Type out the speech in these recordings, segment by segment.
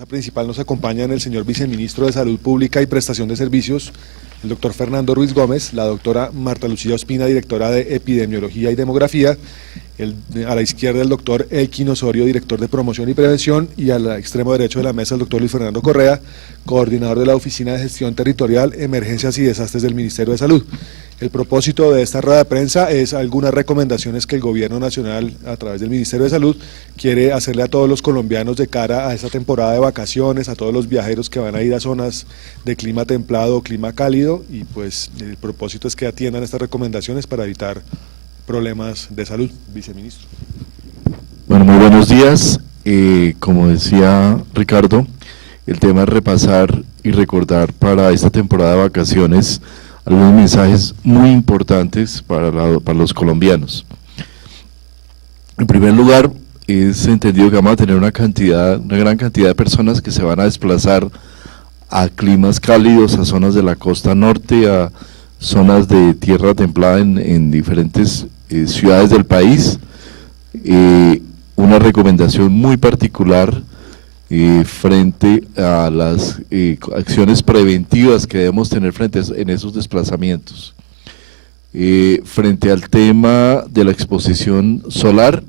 mesa principal nos acompañan el señor viceministro de Salud Pública y Prestación de Servicios, el doctor Fernando Ruiz Gómez, la doctora Marta Lucía Ospina, directora de Epidemiología y Demografía, a la izquierda el doctor Elkin Osorio, director de Promoción y Prevención, y al extremo derecho de la mesa el doctor Luis Fernando Correa, coordinador de la Oficina de Gestión Territorial, Emergencias y Desastres del Ministerio de Salud. El propósito de esta rueda de prensa es algunas recomendaciones que el Gobierno Nacional, a través del Ministerio de Salud, quiere hacerle a todos los colombianos de cara a esta temporada de vacaciones, a todos los viajeros que van a ir a zonas de clima templado o clima cálido, y pues el propósito es que atiendan estas recomendaciones para evitar problemas de salud. Viceministro. Bueno, muy buenos días. Como decía Ricardo, el tema es repasar y recordar para esta temporada de vacaciones algunos mensajes muy importantes para los colombianos. En primer lugar, es entendido que vamos a tener una gran cantidad de personas que se van a desplazar a climas cálidos, a zonas de la costa norte, a zonas de tierra templada en diferentes ciudades del país. Una recomendación muy particular frente a las acciones preventivas que debemos tener en esos desplazamientos. Frente al tema de la exposición solar,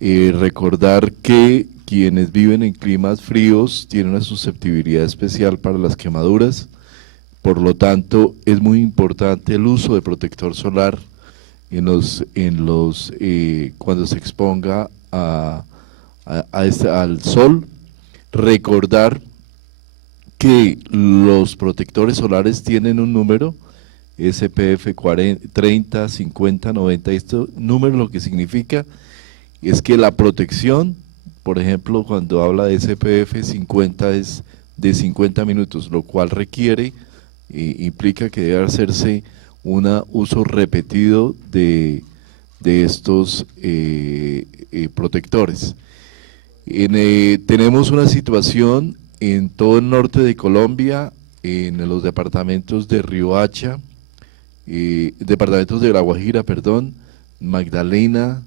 recordar que quienes viven en climas fríos tienen una susceptibilidad especial para las quemaduras, por lo tanto es muy importante el uso de protector solar cuando se exponga al sol. Recordar que los protectores solares tienen un número SPF 30, 50, 90, este número lo que significa es que la protección, por ejemplo, cuando habla de SPF 50 es de 50 minutos, lo cual implica que debe hacerse un uso repetido de estos protectores. Tenemos una situación en todo el norte de Colombia, en los departamentos de Riohacha, departamentos de La Guajira, Magdalena,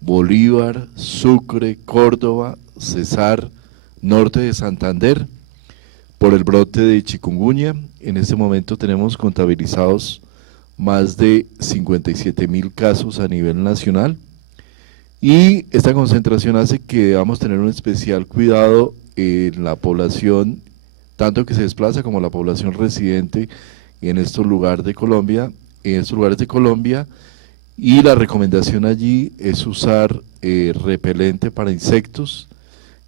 Bolívar, Sucre, Córdoba, Cesar, norte de Santander, por el brote de chikungunya. En este momento tenemos contabilizados más de 57.000 casos a nivel nacional, y esta concentración hace que vamos a tener un especial cuidado en la población, tanto que se desplaza como la población residente en estos lugares de Colombia, y la recomendación allí es usar repelente para insectos,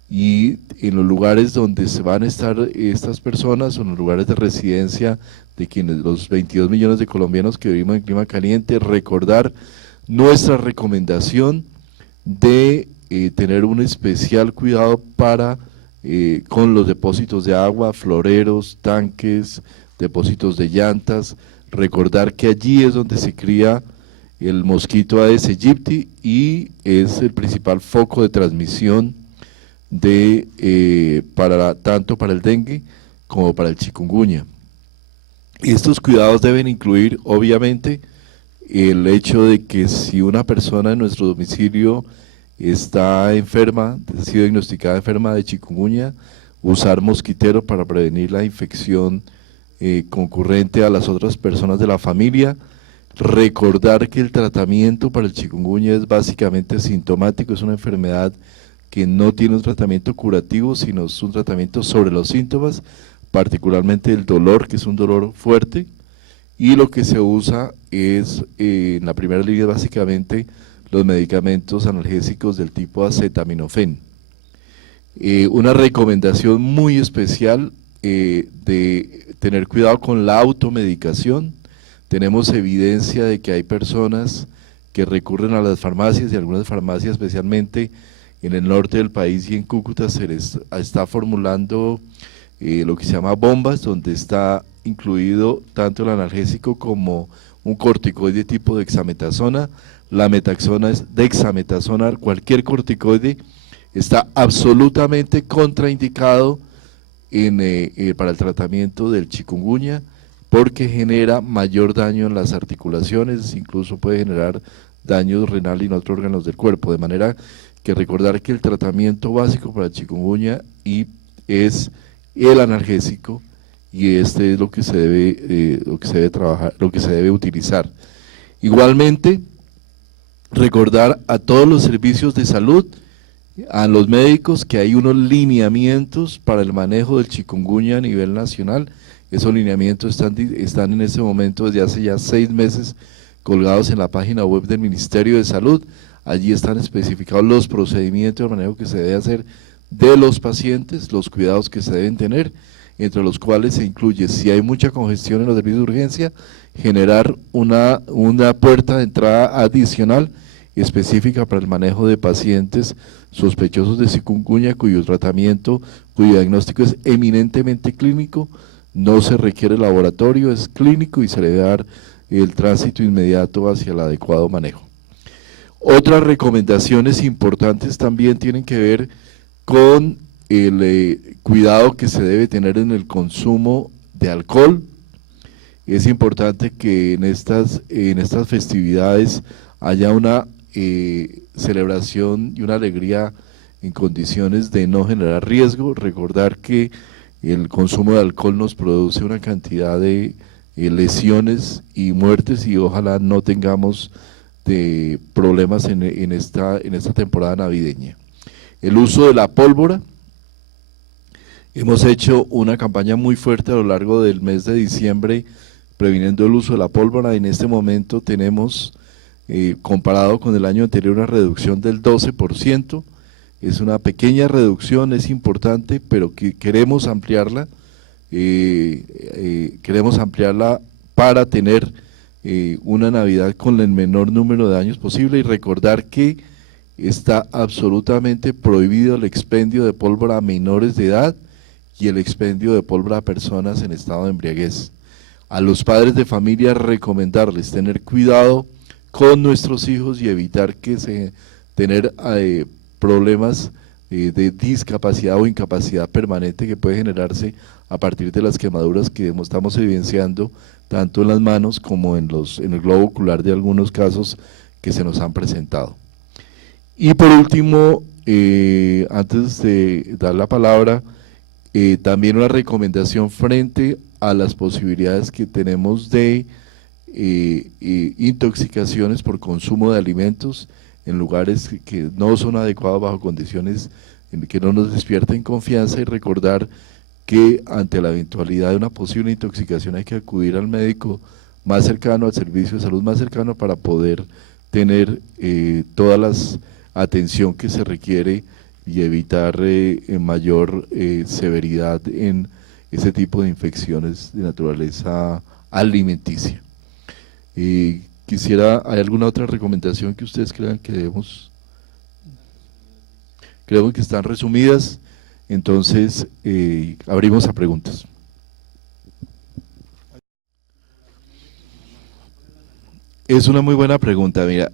y en los lugares donde se van a estar estas personas, o en los lugares de residencia de los 22 millones de colombianos que vivimos en clima caliente, recordar nuestra recomendación de tener un especial cuidado con los depósitos de agua, floreros, tanques, depósitos de llantas. Recordar que allí es donde se cría el mosquito Aedes aegypti y es el principal foco de transmisión tanto para el dengue como para el chikungunya. Estos cuidados deben incluir, obviamente, el hecho de que si una persona en nuestro domicilio está enferma, ha sido diagnosticada enferma de chikungunya, usar mosquitero para prevenir la infección concurrente a las otras personas de la familia. Recordar que el tratamiento para el chikungunya es básicamente sintomático, es una enfermedad que no tiene un tratamiento curativo, sino es un tratamiento sobre los síntomas, particularmente el dolor, que es un dolor fuerte, y lo que se usa es, en la primera línea, básicamente los medicamentos analgésicos del tipo acetaminofén. Una recomendación muy especial de tener cuidado con la automedicación. Tenemos evidencia de que hay personas que recurren a las farmacias, y algunas farmacias, especialmente en el norte del país y en Cúcuta, se les está formulando lo que se llama bombas, donde está incluido tanto el analgésico como un corticoide tipo dexametasona. La metaxona es dexametasona. Cualquier corticoide está absolutamente contraindicado para el tratamiento del chikungunya, porque genera mayor daño en las articulaciones, incluso puede generar daño renal y en otros órganos del cuerpo, de manera que recordar que el tratamiento básico para el chikungunya y es el analgésico, y este es lo que se debe trabajar, lo que se debe utilizar. Igualmente, recordar a todos los servicios de salud, a los médicos, que hay unos lineamientos para el manejo del chikungunya a nivel nacional. Esos lineamientos están en este momento desde hace ya 6 meses colgados en la página web del Ministerio de Salud. Allí están especificados los procedimientos de manejo que se debe hacer de los pacientes, los cuidados que se deben tener, entre los cuales se incluye, si hay mucha congestión en los servicios de urgencia, generar una puerta de entrada adicional específica para el manejo de pacientes sospechosos de chikungunya, cuyo tratamiento, cuyo diagnóstico es eminentemente clínico, no se requiere laboratorio, es clínico y se le debe dar el tránsito inmediato hacia el adecuado manejo. Otras recomendaciones importantes también tienen que ver con el cuidado que se debe tener en el consumo de alcohol. Es importante que en estas festividades haya una celebración y una alegría en condiciones de no generar riesgo. Recordar que el consumo de alcohol nos produce una cantidad de lesiones y muertes, y ojalá no tengamos de problemas en esta temporada navideña. El uso de la pólvora. Hemos hecho una campaña muy fuerte a lo largo del mes de diciembre previniendo el uso de la pólvora. En este momento tenemos, comparado con el año anterior, una reducción del 12%. Es una pequeña reducción, es importante, pero que queremos ampliarla. Queremos ampliarla para tener una Navidad con el menor número de daños posible, y recordar que está absolutamente prohibido el expendio de pólvora a menores de edad y el expendio de pólvora a personas en estado de embriaguez. A los padres de familia recomendarles tener cuidado con nuestros hijos y evitar tener problemas de discapacidad o incapacidad permanente que puede generarse a partir de las quemaduras que estamos evidenciando tanto en las manos como en el globo ocular de algunos casos que se nos han presentado. Y por último, antes de dar la palabra, también una recomendación frente a las posibilidades que tenemos de intoxicaciones por consumo de alimentos en lugares que no son adecuados, bajo condiciones en que no nos despierten confianza, y recordar que ante la eventualidad de una posible intoxicación hay que acudir al médico más cercano, al servicio de salud más cercano, para poder tener toda la atención que se requiere y evitar mayor severidad en ese tipo de infecciones de naturaleza alimenticia. ¿Hay alguna otra recomendación que ustedes crean que debemos? Creo que están resumidas, entonces abrimos a preguntas. Es una muy buena pregunta. Mira,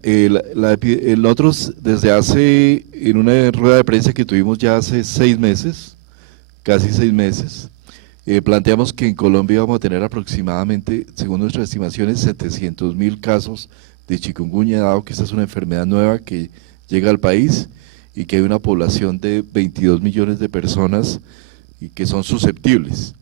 nosotros desde en una rueda de prensa que tuvimos ya hace 6 meses, casi 6 meses, planteamos que en Colombia vamos a tener aproximadamente, según nuestras estimaciones, 700.000 casos de chikungunya, dado que esta es una enfermedad nueva que llega al país y que hay una población de 22 millones de personas y que son susceptibles.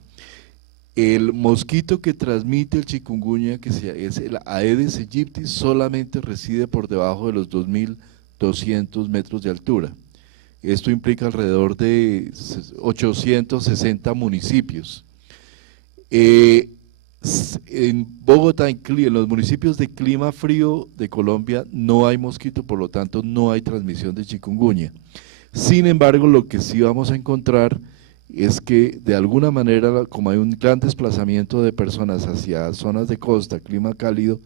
El mosquito que transmite el chikungunya, es el Aedes aegypti, solamente reside por debajo de los 2.200 metros de altura. Esto implica alrededor de 860 municipios. En Bogotá, en los municipios de clima frío de Colombia, no hay mosquito, por lo tanto no hay transmisión de chikungunya. Sin embargo, lo que sí vamos a encontrar es que de alguna manera, como hay un gran desplazamiento de personas hacia zonas de costa, clima cálido,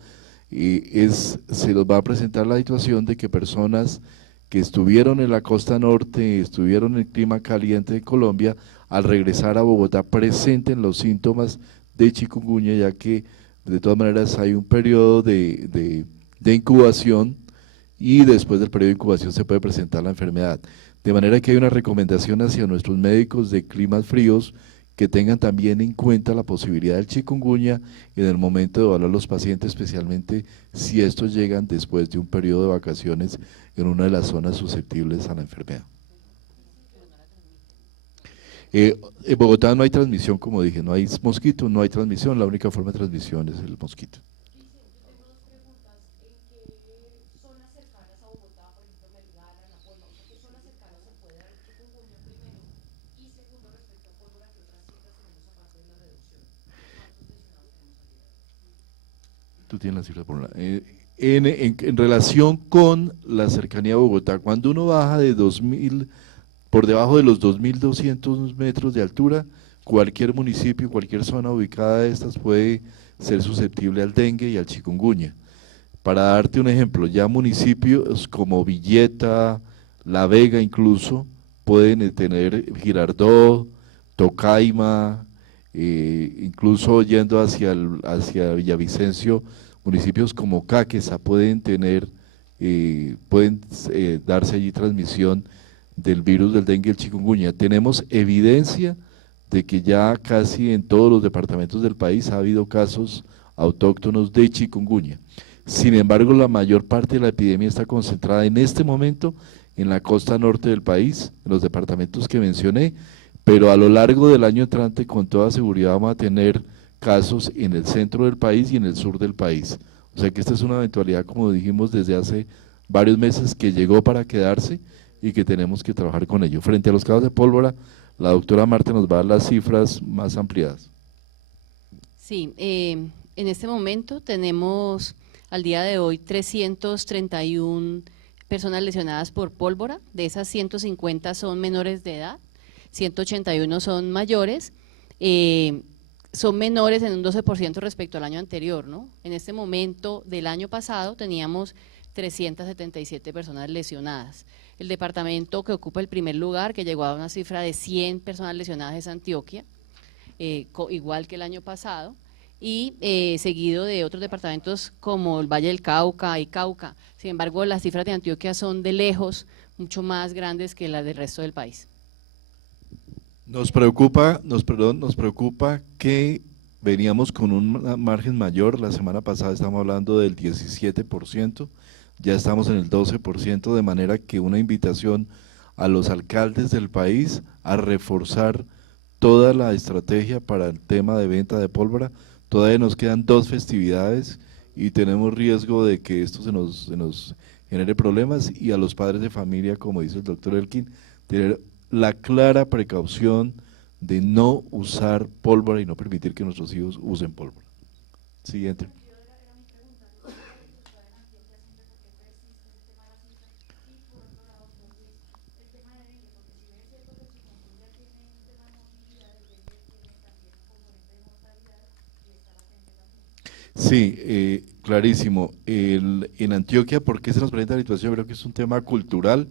se nos va a presentar la situación de que personas que estuvieron en la costa norte, estuvieron en el clima caliente de Colombia, al regresar a Bogotá presenten los síntomas de chikungunya, ya que de todas maneras hay un periodo de incubación, y después del periodo de incubación se puede presentar la enfermedad. De manera que hay una recomendación hacia nuestros médicos de climas fríos que tengan también en cuenta la posibilidad del chikungunya en el momento de evaluar los pacientes, especialmente si estos llegan después de un periodo de vacaciones en una de las zonas susceptibles a la enfermedad. En Bogotá no hay transmisión, como dije, no hay mosquito, no hay transmisión, la única forma de transmisión es el mosquito. Tú tienes la cifra por una. En relación con la cercanía a Bogotá, cuando uno baja de 2000, por debajo de los 2.200 metros de altura, cualquier municipio, cualquier zona ubicada de estas puede ser susceptible al dengue y al chikungunya. Para darte un ejemplo, ya municipios como Villeta, La Vega incluso, pueden tener Girardot, Tocaima, incluso yendo hacia Villavicencio, municipios como Caquesa pueden tener, darse allí transmisión del virus del dengue y el chikungunya. Tenemos evidencia de que ya casi en todos los departamentos del país ha habido casos autóctonos de chikungunya. Sin embargo, la mayor parte de la epidemia está concentrada en este momento en la costa norte del país, en los departamentos que mencioné, pero a lo largo del año entrante con toda seguridad vamos a tener casos en el centro del país y en el sur del país. O sea que esta es una eventualidad, como dijimos desde hace varios meses, que llegó para quedarse y que tenemos que trabajar con ello. Frente a los casos de pólvora, la doctora Marta nos va a dar las cifras más ampliadas. Sí, en este momento tenemos al día de hoy 331 personas lesionadas por pólvora, de esas 150 son menores de edad, 181 son mayores, son menores en un 12% respecto al año anterior, ¿no? En este momento del año pasado teníamos 377 personas lesionadas. El departamento que ocupa el primer lugar, que llegó a una cifra de 100 personas lesionadas, es Antioquia, igual que el año pasado, y seguido de otros departamentos como el Valle del Cauca y Cauca. Sin embargo, las cifras de Antioquia son de lejos mucho más grandes que las del resto del país. Nos preocupa que veníamos con un margen mayor. La semana pasada estamos hablando del 17%, ya estamos en el 12%, de manera que una invitación a los alcaldes del país a reforzar toda la estrategia para el tema de venta de pólvora. Todavía nos quedan 2 festividades y tenemos riesgo de que esto se nos genere problemas, y a los padres de familia, como dice el doctor Elkin, tener la clara precaución de no usar pólvora y no permitir que nuestros hijos usen pólvora. Siguiente. Sí, clarísimo. En Antioquia, ¿por qué se nos presenta la situación? Creo que es un tema cultural.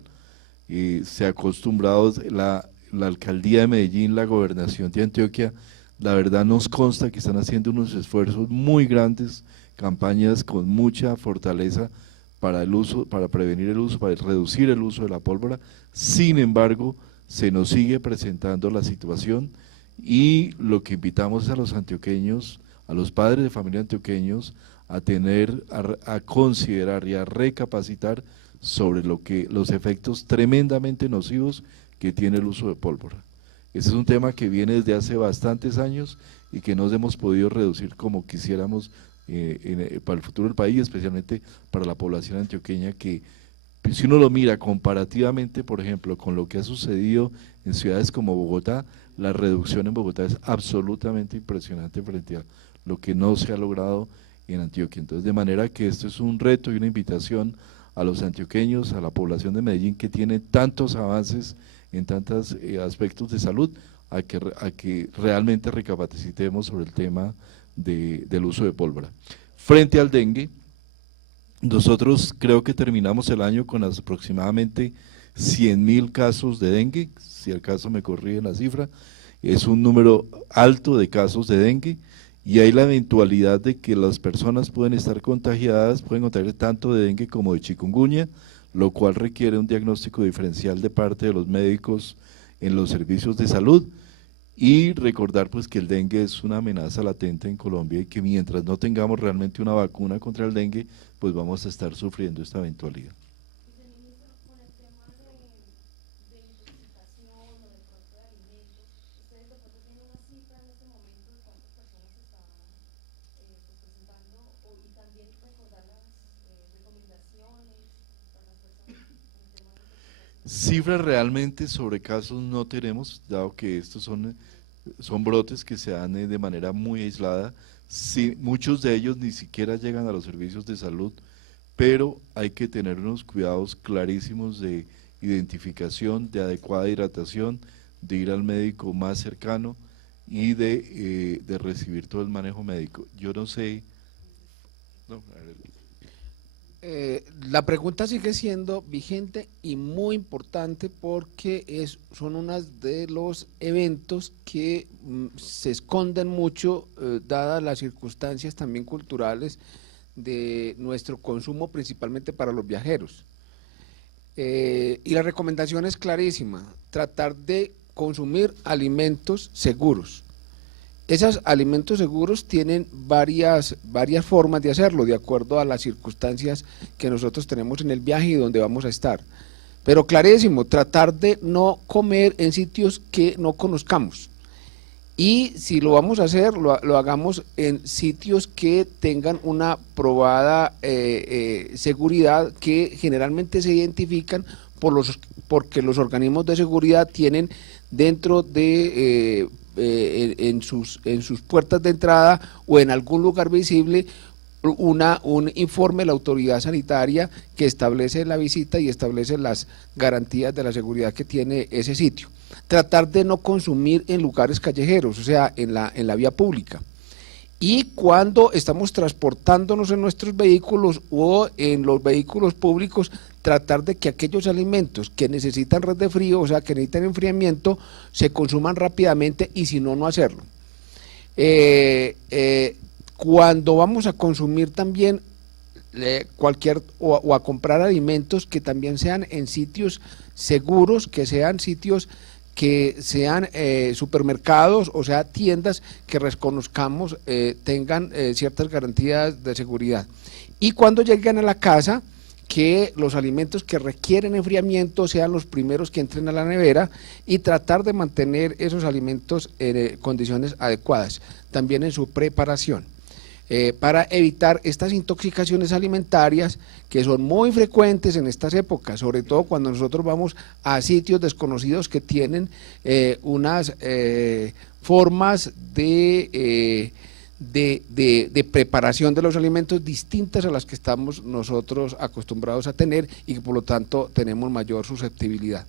Se ha acostumbrado la alcaldía de Medellín, la gobernación de Antioquia, la verdad nos consta que están haciendo unos esfuerzos muy grandes, campañas con mucha fortaleza para el uso, para prevenir el uso, para reducir el uso de la pólvora. Sin embargo, se nos sigue presentando la situación, y lo que invitamos es a los antioqueños, a los padres de familia antioqueños, a considerar y a recapacitar sobre los efectos tremendamente nocivos que tiene el uso de pólvora. Ese es un tema que viene desde hace bastantes años y que no hemos podido reducir como quisiéramos para el futuro del país, especialmente para la población antioqueña, que si uno lo mira comparativamente, por ejemplo, con lo que ha sucedido en ciudades como Bogotá, la reducción en Bogotá es absolutamente impresionante frente a lo que no se ha logrado en Antioquia. Entonces, de manera que esto es un reto y una invitación a los antioqueños, a la población de Medellín, que tiene tantos avances en tantos aspectos de salud, a que realmente recapacitemos sobre el tema del uso de pólvora. Frente al dengue, nosotros creo que terminamos el año con aproximadamente 100.000 casos de dengue, si al caso me corrige la cifra, es un número alto de casos de dengue, y hay la eventualidad de que las personas pueden estar contagiadas, pueden contagiar tanto de dengue como de chikungunya, lo cual requiere un diagnóstico diferencial de parte de los médicos en los servicios de salud, y recordar pues que el dengue es una amenaza latente en Colombia, y que mientras no tengamos realmente una vacuna contra el dengue, pues vamos a estar sufriendo esta eventualidad. Cifras realmente sobre casos no tenemos, dado que estos son brotes que se dan de manera muy aislada. Sí, muchos de ellos ni siquiera llegan a los servicios de salud, pero hay que tener unos cuidados clarísimos de identificación, de adecuada hidratación, de ir al médico más cercano y de recibir todo el manejo médico. Yo no sé… No, a ver. La pregunta sigue siendo vigente y muy importante porque son unos de los eventos que se esconden mucho, dadas las circunstancias también culturales de nuestro consumo, principalmente para los viajeros. Y la recomendación es clarísima: tratar de consumir alimentos seguros. Esos alimentos seguros tienen varias formas de hacerlo, de acuerdo a las circunstancias que nosotros tenemos en el viaje y donde vamos a estar. Pero clarísimo, tratar de no comer en sitios que no conozcamos. Y si lo vamos a hacer, lo hagamos en sitios que tengan una probada seguridad, que generalmente se identifican porque los organismos de seguridad tienen dentro de… en sus puertas de entrada o en algún lugar visible un informe de la autoridad sanitaria que establece la visita y establece las garantías de la seguridad que tiene ese sitio. Tratar de no consumir en lugares callejeros, o sea, en la vía pública. Y cuando estamos transportándonos en nuestros vehículos o en los vehículos públicos, tratar de que aquellos alimentos que necesitan red de frío, o sea, que necesitan enfriamiento, se consuman rápidamente, y si no, no hacerlo. Cuando vamos a consumir también o a comprar alimentos, que también sean en sitios seguros, que sean supermercados, o sea, tiendas que reconozcamos tengan ciertas garantías de seguridad. Y cuando lleguen a la casa, que los alimentos que requieren enfriamiento sean los primeros que entren a la nevera, y tratar de mantener esos alimentos en condiciones adecuadas, también en su preparación. Para evitar estas intoxicaciones alimentarias que son muy frecuentes en estas épocas, sobre todo cuando nosotros vamos a sitios desconocidos que tienen unas formas de preparación de los alimentos distintas a las que estamos nosotros acostumbrados a tener, y que por lo tanto tenemos mayor susceptibilidad.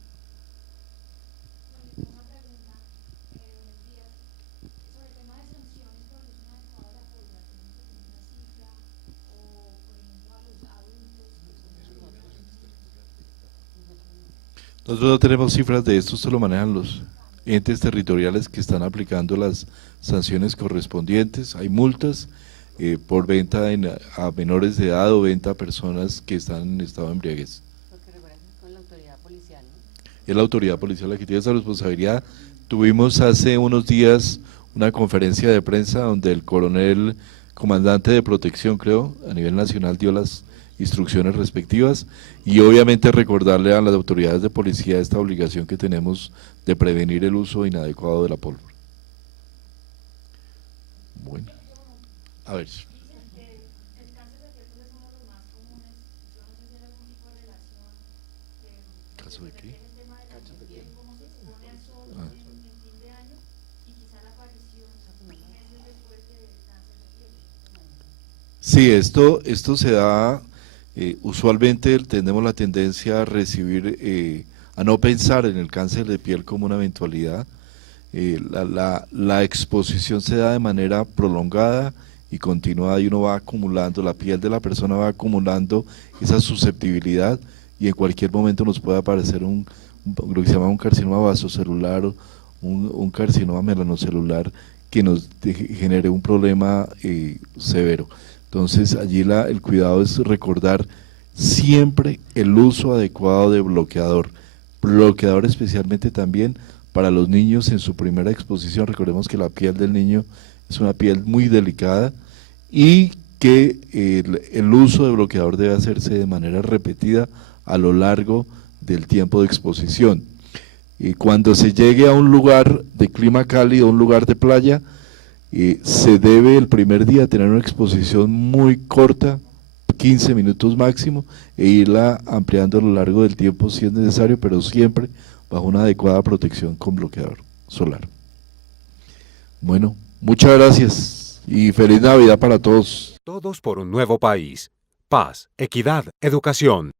Nosotros no tenemos cifras de esto, solo manejan los entes territoriales que están aplicando las sanciones correspondientes. Hay multas por venta a menores de edad o venta a personas que están en estado de embriaguez. Porque recuerden que es con la autoridad policial, ¿no? Es la autoridad policial la que tiene esa responsabilidad. Tuvimos hace unos días una conferencia de prensa donde el coronel comandante de protección, creo, a nivel nacional, dio las instrucciones respectivas, y obviamente recordarle a las autoridades de policía esta obligación que tenemos de prevenir el uso inadecuado de la pólvora. Bueno, a ver. ¿Caso de qué? Ah. Sí, esto se da… usualmente tenemos la tendencia a recibir, a no pensar en el cáncer de piel como una eventualidad. La exposición se da de manera prolongada y continuada, y uno va acumulando, la piel de la persona va acumulando esa susceptibilidad, y en cualquier momento nos puede aparecer lo que se llama un carcinoma vasocelular o un carcinoma melanocelular que nos genere un problema severo. Entonces allí el cuidado es recordar siempre el uso adecuado de bloqueador especialmente también para los niños en su primera exposición. Recordemos que la piel del niño es una piel muy delicada, y que el uso de bloqueador debe hacerse de manera repetida a lo largo del tiempo de exposición. Y cuando se llegue a un lugar de clima cálido, un lugar de playa, se debe el primer día tener una exposición muy corta 15 minutos máximo e irla ampliando a lo largo del tiempo si es necesario, pero siempre bajo una adecuada protección con bloqueador solar. Bueno, muchas gracias y feliz Navidad para todos. Todos por un nuevo país. Paz, equidad, educación.